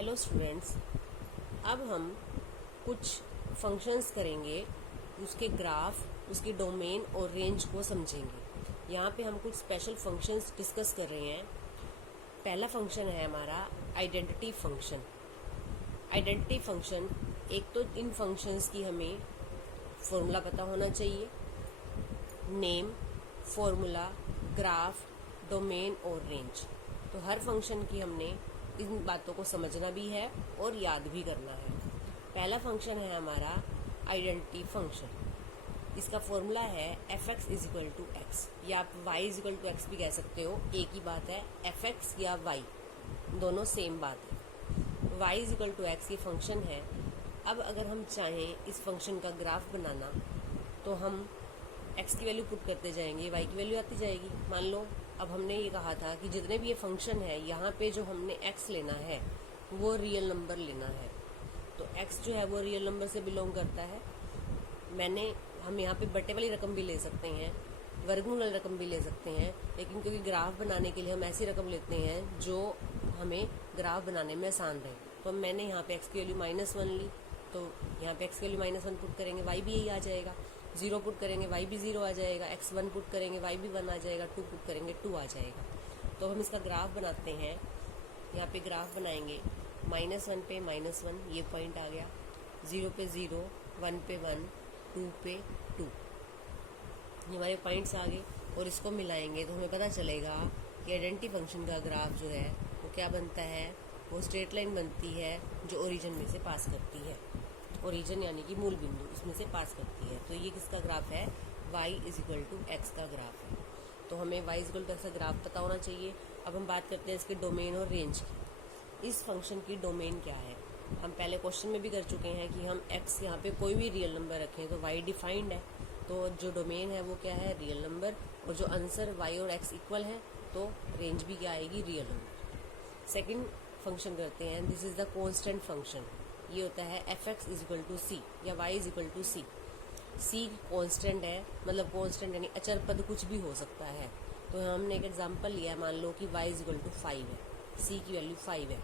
Hello students, अब हम कुछ फंक्शंस करेंगे, उसके ग्राफ, उसकी डोमेन और रेंज को समझेंगे। यहाँ पे हम कुछ स्पेशल फंक्शंस डिस्कस कर रहे हैं। पहला फंक्शन है हमारा आइडेंटिटी फंक्शन। आइडेंटिटी फंक्शन, एक तो इन फंक्शंस की हमें फॉर्मूला पता होना चाहिए, नेम, फॉर्मूला, ग्राफ, डोमेन और रेंज। तो हर फंक्शन की हमने इन बातों को समझना भी है और याद भी करना है। पहला फंक्शन है हमारा आइडेंटिटी फंक्शन। इसका फॉर्मूला है f(x) इजिकल टू एक्स, या आप y इजिकल टू एक्स भी कह सकते हो, एक ही बात है। f(x) या y दोनों सेम बात है। y इजिकल टू एक्स ये फंक्शन है। अब अगर हम चाहें इस फंक्शन का ग्राफ बनाना, तो हम x की वैल्यू पुट करते जाएंगे, y की वैल्यू आती जाएगी। मान लो अब हमने ये कहा था कि जितने भी ये फंक्शन है, यहाँ पे जो हमने x लेना है वो रियल नंबर लेना है। तो x जो है वो रियल नंबर से बिलोंग करता है। हम यहाँ पे बटे वाली रकम भी ले सकते हैं, वर्गमूल वाली रकम भी ले सकते हैं, लेकिन क्योंकि ग्राफ बनाने के लिए हम ऐसी रकम लेते हैं जो हमें ग्राफ बनाने में आसान रहे। तो मैंने यहाँ पे x की वैल्यू -1 ली, तो यहाँ पे x की वैल्यू -1 पुट करेंगे, y भी यही आ जाएगा। 0 पुट करेंगे, y भी 0 आ जाएगा। x 1 पुट करेंगे, y भी 1 आ जाएगा। 2 पुट करेंगे, 2 आ जाएगा। तो हम इसका ग्राफ बनाते हैं। यहाँ पे ग्राफ बनाएंगे, -1 पे -1 ये पॉइंट आ गया, 0 पे 0, 1 पे 1, 2 पे 2, ये हमारे पॉइंट्स आ गए। और इसको मिलाएंगे तो हमें पता चलेगा कि आइडेंटिटी फंक्शन का ग्राफ जो है वो क्या बनता है, वो स्ट्रेट लाइन बनती है जो ओरिजिन में से पास करती है। ओरिजिन यानी कि मूल बिंदु, इसमें से पास करती है। तो ये किसका ग्राफ है, y इजिकल टू एक्स का ग्राफ है। तो हमें y इजिकल टू एक्स का ग्राफ पता होना चाहिए। अब हम बात करते हैं इसके डोमेन और रेंज की। इस फंक्शन की डोमेन क्या है, हम पहले क्वेश्चन में भी कर चुके हैं कि हम x यहाँ पे कोई भी रियल नंबर रखें तो y डिफाइंड है, तो जो डोमेन है वो क्या है, रियल नंबर। और जो आंसर y और x इक्वल है तो रेंज भी क्या आएगी, रियल नंबर। सेकेंड फंक्शन करते हैं, this is the constant function. ये होता है f(x) इजिकल टू सी या y equal to C. C constant है, मतलब कॉन्स्टेंट यानी अचर पद कुछ भी हो सकता है। तो हमने एक एग्जांपल लिया, मान लो कि y इजिकल टू 5 है, c की वैल्यू 5 है।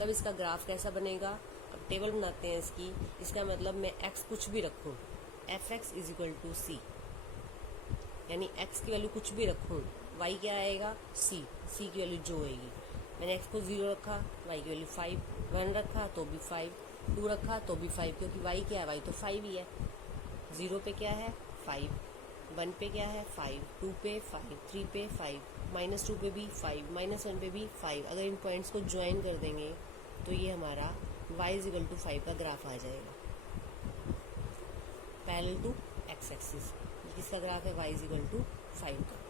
तब इसका ग्राफ कैसा बनेगा, अब टेबल बनाते हैं इसकी। इसका मतलब मैं x कुछ भी रखूँ, f(x) इजिकल टू सी, यानी x की वैल्यू कुछ भी रखूँ, y क्या आएगा, c की वैल्यू जो होएगी। मैंने x को 0 रखा, y की वैल्यू 5, 1 रखा तो भी 5, 2 रखा तो भी 5, क्योंकि y क्या है, y तो 5 ही है। 0 पे क्या है 5, 1 पे क्या है 5, 2 पे 5, 3 पे 5, -2 पे भी 5, -1 पे भी 5। अगर इन पॉइंट्स को ज्वाइन कर देंगे तो ये हमारा y इजिकल टू 5 का ग्राफ आ जाएगा, पैरेलल टू x एक्सिस। किसका ग्राफ है, y इजिकल टू 5 का।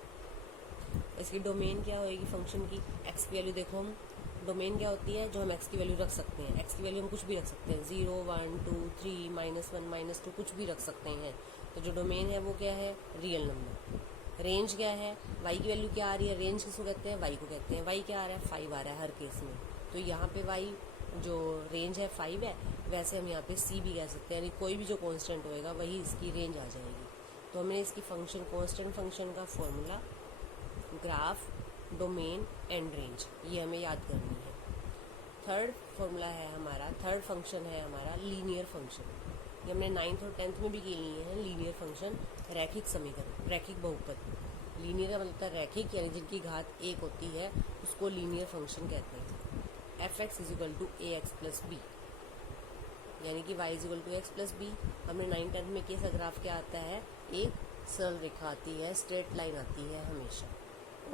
इसकी डोमेन क्या होएगी फंक्शन की, x की वैल्यू देखो, हम डोमेन क्या होती है, जो हम x की वैल्यू रख सकते हैं। x की वैल्यू हम कुछ भी रख सकते हैं, 0, 1, 2, 3, -1, -2 कुछ भी रख सकते हैं। तो जो डोमेन है वो क्या है, रियल नंबर। रेंज क्या है, y की वैल्यू क्या आ रही है, रेंज किसको कहते हैं, y को कहते हैं। y क्या आ रहा है, 5 आ रहा है हर केस में। तो यहाँ पे y जो रेंज है 5 है, वैसे हम यहाँ पे c भी कह सकते हैं, यानी कोई भी जो कॉन्स्टेंट होएगा वही इसकी रेंज आ जाएगी। तो हमने इसकी फंक्शन, कॉन्स्टेंट फंक्शन का formula, graph, domain and range, ये हमें याद करनी है। थर्ड फॉर्मूला है हमारा, थर्ड फंक्शन है हमारा लीनियर फंक्शन। ये हमने 9th और 10th में भी के लिए हैं। लीनियर फंक्शन, रैखिक समीकरण, रैखिक बहुपद। लीनियर का मतलब रैखिक, यानी जिनकी घात 1 होती है उसको लीनियर फंक्शन कहते हैं। f(x) equal to ax plus b, यानी कि y equal to X plus B. हमने 9th 10th में कैसा ग्राफ क्या आता है, एक सरल रेखा आती है, स्ट्रेट लाइन आती है हमेशा,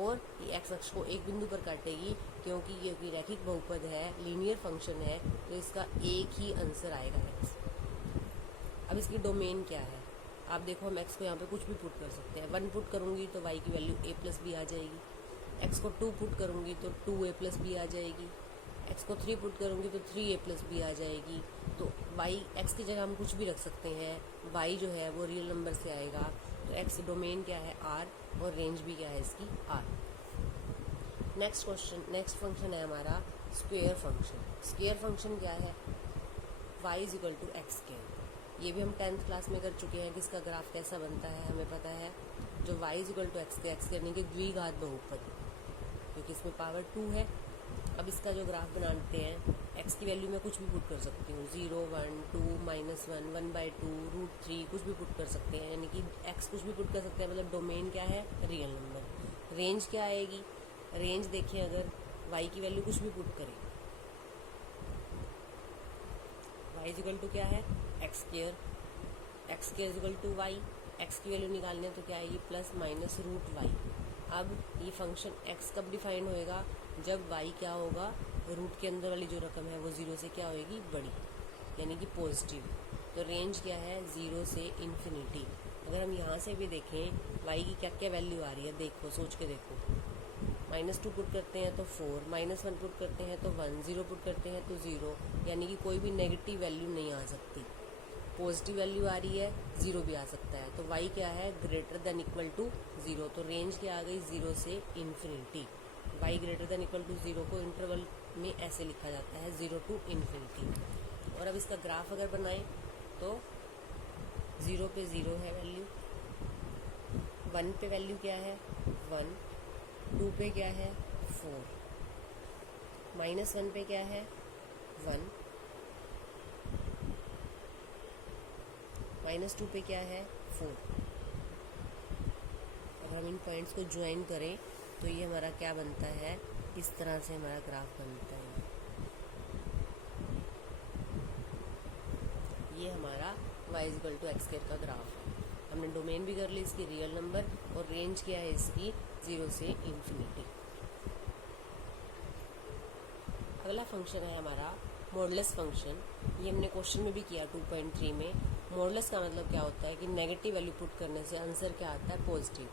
और ये एक्स अक्ष को एक बिंदु पर काटेगी, क्योंकि ये रैखिक बहुपद है, लीनियर फंक्शन है, तो इसका एक ही आंसर आएगा x। अब इसकी डोमेन क्या है, आप देखो, हम x को यहाँ पे कुछ भी पुट कर सकते हैं। 1 पुट करूँगी तो y की वैल्यू a प्लस बी आ जाएगी। x को 2 पुट करूँगी तो 2a प्लस बी आ जाएगी। x को 3 पुट करूँगी तो 3a प्लस बी आ जाएगी। तो y, x की जगह हम कुछ भी रख सकते हैं, y जो है वो रियल नंबर से आएगा। तो x डोमेन क्या है, r, और रेंज भी क्या है इसकी, r। Next question, next function है हमारा स्क्वायर फंक्शन। स्क्वायर फंक्शन क्या है, y equal to X square. ये भी हम 10th क्लास में कर चुके हैं कि इसका ग्राफ कैसा बनता है, हमें पता है। जो y equal to X square, यानी कि द्विघात बहुपद, क्योंकि इसमें पावर 2 है। अब इसका जो ग्राफ बनाते हैं, x की वैल्यू मैं कुछ भी पुट कर सकती हूँ, 0, 1, 2, -1, 1/2, √3, कुछ भी पुट कर सकते हैं, यानी कि x कुछ भी पुट कर सकते हैं। मतलब डोमेन क्या है, रियल नंबर। रेंज क्या आएगी, रेंज देखें अगर y की वैल्यू कुछ भी पुट करें, y इक्वल टू क्या है, x square, x square equal to y, x की वैल्यू निकालनी है तो क्या आएगी, प्लस माइनस √y। अब ये फंक्शन x कब डिफाइंड होएगा, जब y क्या होगा, रूट के अंदर वाली जो रकम है वो 0 से क्या होएगी, बड़ी, यानी कि पॉजिटिव। तो रेंज क्या है, 0 से इन्फिनिटी। अगर हम यहाँ से भी देखें y की क्या क्या वैल्यू आ रही है, देखो सोच के देखो, -2 पुट करते हैं तो 4, -1 पुट करते हैं तो 1, 0 पुट करते हैं तो 0, यानी कि कोई भी नेगेटिव वैल्यू नहीं आ सकती। पॉजिटिव वैल्यू आ रही है, 0 भी आ सकता है। तो y क्या है, ग्रेटर देन इक्वल टू 0। तो रेंज क्या आ गई, 0 से infinity. y greater than equal to 0 को इंटरवल में ऐसे लिखा जाता है, 0 टू इन्फिनिटी। और अब इसका ग्राफ अगर बनाएं तो 0 पे 0 है वैल्यू, 1 पे वैल्यू क्या है, 1, 2 पे क्या है, 4, -1 पे क्या है, 1, -2 पे क्या है, 4। अगर हम इन पॉइंट्स को ज्वाइन करें तो ये हमारा क्या बनता है, इस तरह से हमारा ग्राफ बनता है। ये हमारा y equal to x square का ग्राफ है। हमने डोमेन भी कर ली इसकी, रियल नंबर, और रेंज क्या है इसकी, 0 से इन्फिनिटी। अगला फंक्शन है हमारा मॉडुलस फंक्शन। ये हमने क्वेश्चन में भी किया 2.3 में। मॉडुलस का मतलब क्या होता है कि नेगेटिव वैल्यू पुट करने से आंसर क्या आता है, पॉजिटिव।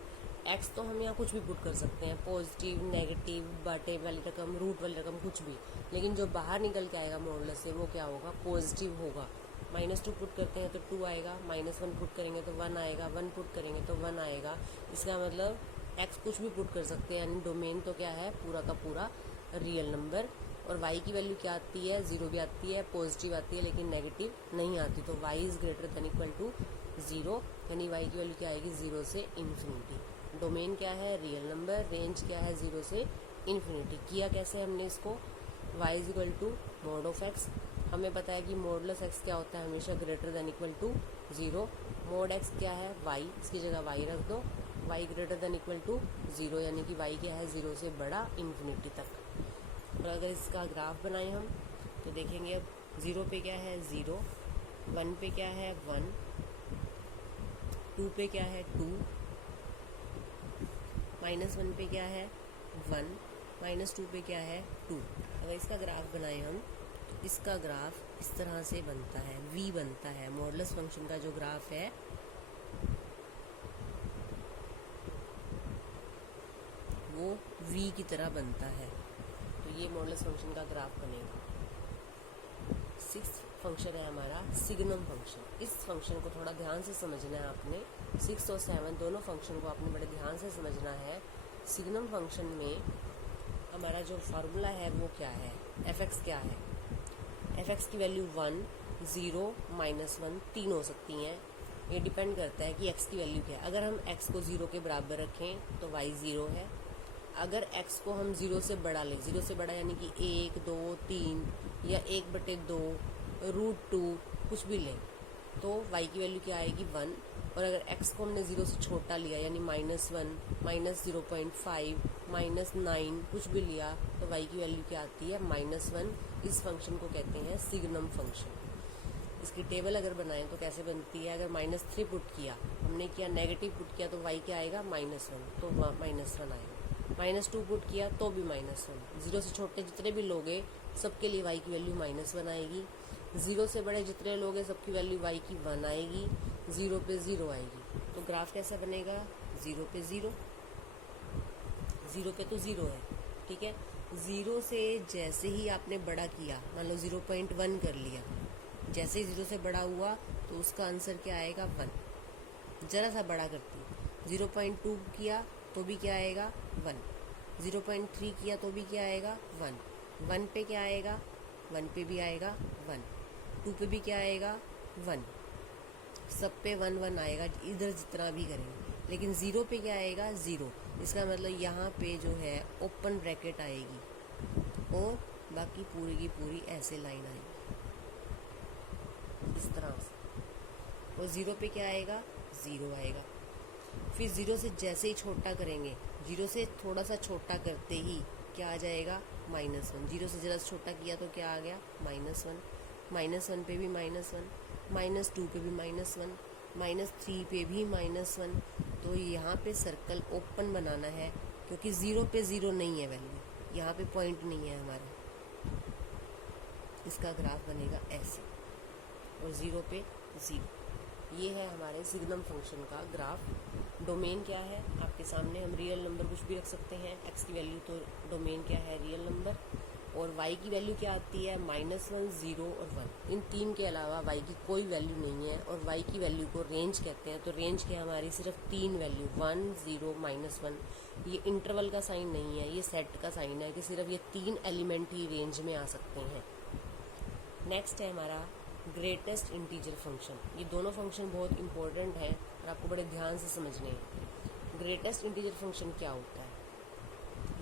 एक्स तो हम यहाँ कुछ भी पुट कर सकते हैं, पॉजिटिव, नेगेटिव, बटे वाली रकम, रूट वाली रकम, कुछ भी, लेकिन जो बाहर निकल के आएगा मॉडुलस से वो क्या होगा, पॉजिटिव होगा। -2 पुट करते हैं तो 2 आएगा, -1 पुट करेंगे तो 1 आएगा, 1 पुट करेंगे तो 1 आएगा। इसका मतलब एक्स कुछ भी पुट कर सकते हैं, यानी डोमेन तो क्या है, पूरा का पूरा रियल नंबर। और y की वैल्यू क्या आती है, 0 भी आती है, पॉजिटिव आती है, लेकिन नेगेटिव नहीं आती। तो y is greater than equal to 0, यानी y की वैल्यू क्या आएगी, 0 से इन्फिनिटी। डोमेन क्या है, रियल नंबर, रेंज क्या है, 0 से इन्फिनिटी। किया कैसे हमने इसको, y is equal to mod of x। हमें पता है कि मॉडुलस x क्या होता है, हमेशा greater than equal to 0। Mod x क्या है, y, इसकी जगह y रख दो, y greater than equal to 0, यानी कि y क्या है, 0 से बड़ा, इन्फिनिटी तक। और अगर इसका ग्राफ बनाएं हम तो देखेंगे, अब 0 पे क्या है, 0, 1 पे क्या है, 1, 2 पे क्या है, 2, -1 पे क्या है, 1, -2 पे क्या है, 2। अगर इसका ग्राफ बनाएं हम, इसका ग्राफ इस तरह से बनता है, v बनता है। मॉडुलस फंक्शन का जो ग्राफ है वो v की तरह बनता है। तो ये मॉडुलस फंक्शन का ग्राफ बनेगा। 6th फंक्शन है हमारा सिग्नम फंक्शन। इस फंक्शन को थोड़ा ध्यान से समझना है आपने। 6 और 7 दोनों फंक्शन को आपने बड़े ध्यान से समझना है। सिग्नम फंक्शन में हमारा जो फार्मूला है वो क्या है, f(x) क्या है, f(x) की वैल्यू 1, 0, -1 तीन हो सकती हैं। ये डिपेंड करता है कि x की वैल्यू क्या है। अगर हम x को 0 के बराबर रखें तो y 0 है। अगर x को हम 0 से बड़ा लें, 0 से बड़ा यानी कि 1, 2, 3 या 1/2, √2 कुछ भी लें, तो y की वैल्यू क्या आएगी, 1। और अगर x को हमने 0 से छोटा लिया यानी -1, -0.5, -9 कुछ भी लिया तो y की वैल्यू क्या आती है, -1। इस फंक्शन को कहते हैं सिग्नम फंक्शन। इसकी टेबल अगर बनाएं तो कैसे बनती है, अगर -3 पुट किया, हमने किया नेगेटिव पुट किया तो y क्या आएगा, -1, तो -1 आएगा। -2 पुट किया तो भी -1। 0 से छोटे जितने भी लोगे सबके लिए y की वैल्यू -1 आएगी। 0 से बड़े जितने लोग हैं सबकी वैल्यू y की 1 आएगी। 0 पे 0 आएगी। तो ग्राफ कैसा बनेगा, 0 पे 0, 0 पे तो 0 है, ठीक है। 0 से जैसे ही आपने बड़ा किया, मान लो 0.1 कर लिया, जैसे ही 0 से बड़ा हुआ तो उसका आंसर क्या आएगा, 1। ज़रा सा बड़ा करती, 0.2 किया तो भी क्या आएगा, 1। 0.3 किया तो भी क्या आएगा, 1। 1 पे क्या आएगा, 1 पे भी आएगा 1। 2 पे भी क्या आएगा, 1। सब पे 1 1 आएगा, इधर जितना भी करेंगे। लेकिन 0 पे क्या आएगा, 0। इसका मतलब यहाँ पे जो है ओपन ब्रैकेट आएगी, और बाकी पूरी की पूरी ऐसे लाइन आएगी इस तरह से, और ज़ीरो पे क्या आएगा, ज़ीरो आएगा। फिर ज़ीरो से जैसे ही छोटा करेंगे, जीरो से थोड़ा सा छोटा करते ही क्या आ जाएगा, -1। जीरो से ज़रा छोटा किया तो क्या आ गया, -1। -1 पे भी -1, -2 पे भी -1, -3 पे भी -1। तो यहाँ पे सर्कल ओपन बनाना है, क्योंकि ज़ीरो पे ज़ीरो नहीं है वैल्यू, यहाँ पे पॉइंट नहीं है हमारे। इसका ग्राफ बनेगा ऐसे, और ज़ीरो पे ज़ीरो। ये है हमारे सिग्नम फंक्शन का ग्राफ। डोमेन क्या है आपके सामने, हम रियल नंबर कुछ भी रख सकते हैं। एक्स की वैल्यू तो डोमेन क्या है, रियल नंबर। और वाई की वैल्यू क्या आती है, -1, 0 और 1। इन तीन के अलावा वाई की कोई वैल्यू नहीं है, और वाई की वैल्यू को रेंज कहते हैं। तो रेंज के हमारी सिर्फ तीन वैल्यू, 1, 0, -1। ये इंटरवल का साइन नहीं है, ये सेट का साइन है कि सिर्फ ये तीन एलिमेंट ही रेंज में आ सकते हैं। नेक्स्ट है हमारा ग्रेटेस्ट इंटीजर फंक्शन। ये दोनों फंक्शन बहुत इंपॉर्टेंट हैं और आपको बड़े ध्यान से समझने हैं। ग्रेटेस्ट इंटीजर फंक्शन क्या होता है,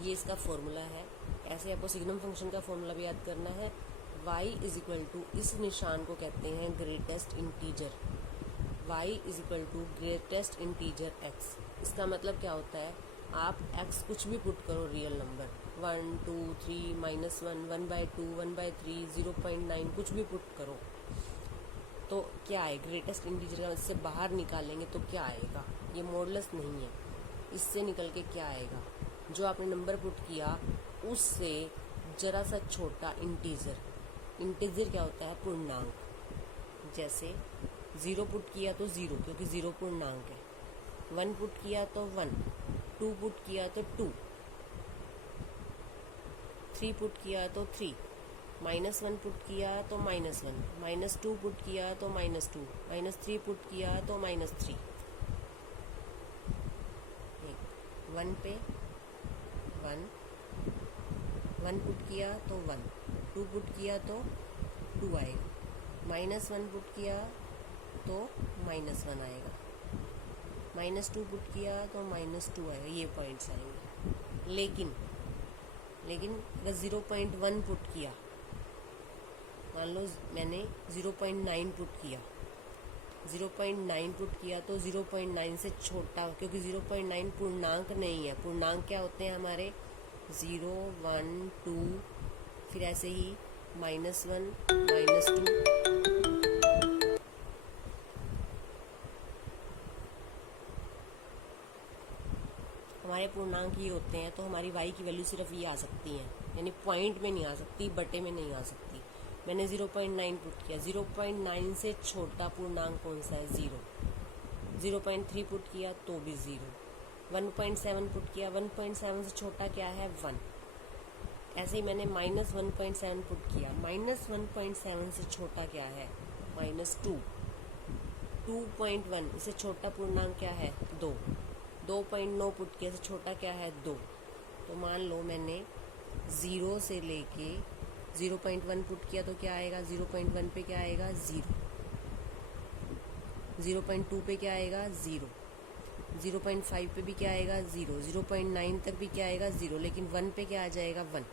ये इसका फॉर्मूला है। ऐसे आपको सिग्नम फंक्शन का फॉर्मूला भी याद करना है। y = इस निशान को कहते हैं greatest integer. y = greatest integer x। इसका मतलब क्या होता है, आप x कुछ भी पुट करो, रियल नंबर 1, 2, 3, -1, 1/2, 1/3, 0.9 कुछ भी पुट करो तो क्या है, ग्रेटेस्ट इंटीजर का इससे बाहर निकालेंगे तो क्या आएगा, ये मॉडुलस नहीं है। इससे निकल के क्या आएगा, जो आपने नंबर पुट किया उससे जरा सा छोटा इंटीजर। इंटीजर क्या होता है, पूर्णांक। जैसे 0 पुट किया तो 0, क्योंकि 0 पूर्णांक है। 1 पुट किया तो 1, 2 पुट किया तो 2, 3 पुट किया तो 3, -1 पुट किया तो -1, -2 पुट किया तो -2, -3 पुट किया तो -3। 1 पे 1, 1 पुट किया तो 1, 2 पुट किया तो 2 आएगा, -1 पुट किया तो -1 आएगा, -2 पुट किया तो -2 आएगा। ये पॉइंट्स आएंगे। लेकिन अगर 0.1 पुट किया, मान लो मैंने 0.9 पुट किया, 0.9 पुट किया तो 0.9 से छोटा, क्योंकि 0.9 पूर्णांक नहीं है। पूर्णांक क्या होते हैं हमारे, 0, 1, 2, फिर ऐसे ही -1, -2। हमारे पूर्णांक ये होते हैं, तो हमारी y की वैल्यू सिर्फ ये आ सकती है, यानी पॉइंट में नहीं आ सकती, बटे में नहीं आ सकती। मैंने 0.9 पुट किया, 0.9 से छोटा पूर्णांक कौन सा है, 0। 0.3 पुट किया तो भी 0। 1.7 पुट किया, 1.7 से छोटा क्या है, 1। ऐसे ही मैंने -1.7 पुट किया, -1.7 से छोटा क्या है, -2। 2.1 इससे छोटा पूर्णांक क्या है, 2। 2.9 पुट किया, से छोटा क्या है, 2। तो मान लो मैंने 0 से लेके 0.1 पुट किया तो क्या आएगा, 0.1 पे क्या आएगा, 0। 0.2 पे क्या आएगा, 0। 0.5 पे भी क्या आएगा, 0। 0.9 तक भी क्या आएगा, 0। लेकिन 1 पे क्या आ जाएगा, 1।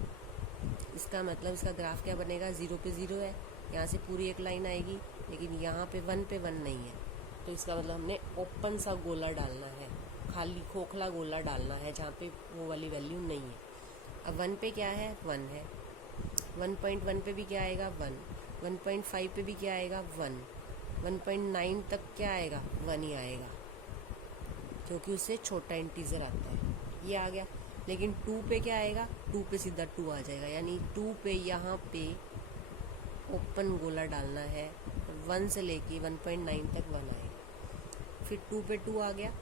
इसका मतलब इसका ग्राफ क्या बनेगा, 0 पे 0 है, यहाँ से पूरी एक लाइन आएगी, लेकिन यहाँ पे 1 नहीं है। तो इसका मतलब हमने ओपन सा गोला डालना है, खाली खोखला गोला डालना है, जहाँ पे वो वाली वैल्यू नहीं है। अब 1 पे क्या है, 1 है। 1.1 पे भी क्या आएगा, 1। 1.5 पे भी क्या आएगा, 1। 1.9 तक क्या आएगा, 1 ही आएगा, क्योंकि उससे छोटा इंटीजर आता है, ये आ गया। लेकिन 2 पे क्या आएगा, 2 पे सीधा 2 आ जाएगा, यानी 2 पे यहाँ पे ओपन गोला डालना है। 1 से लेके 1.9 तक 1 आएगा। फिर 2 पे 2 आ गया,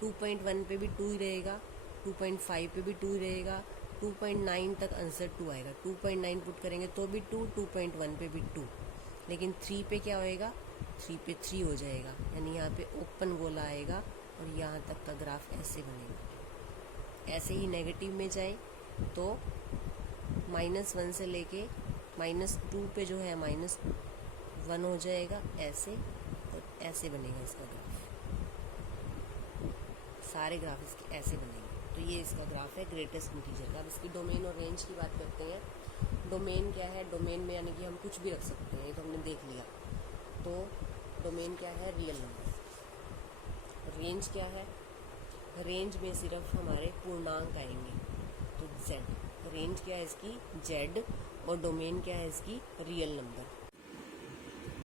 2.1 पे भी 2 ही रहेगा, 2.5 पे भी 2 ही रहेगा, 2.9 तक आंसर 2 आएगा। 2.9 पुट करेंगे तो भी 2, 2.1 पे भी 2। लेकिन 3 पे क्या होएगा, 3 पे 3 हो जाएगा, यानी यहाँ पे ओपन गोला आएगा और यहाँ तक का ग्राफ ऐसे बनेगा। ऐसे ही नेगेटिव में जाए तो -1 से लेके -2 पे जो है -1 हो जाएगा, ऐसे और ऐसे बनेगा इसका ग्राफ। सारे ग्राफ इसके ऐसे बनेंगे। तो तो ये इसका ग्राफ है ग्रेटेस्ट इंटीजर का। अब इसकी डोमेन और रेंज की बात करते हैं। डोमेन क्या है? डोमेन में यानी कि हम कुछ भी रख सकते हैं, ये तो हमने देख लिया। तो डोमेन क्या है? Real number. रेंज क्या है? रेंज में सिर्फ हमारे पूर्णांक आएंगे, तो z। रेंज क्या है इसकी? z। और डोमेन क्या है इसकी? Real number.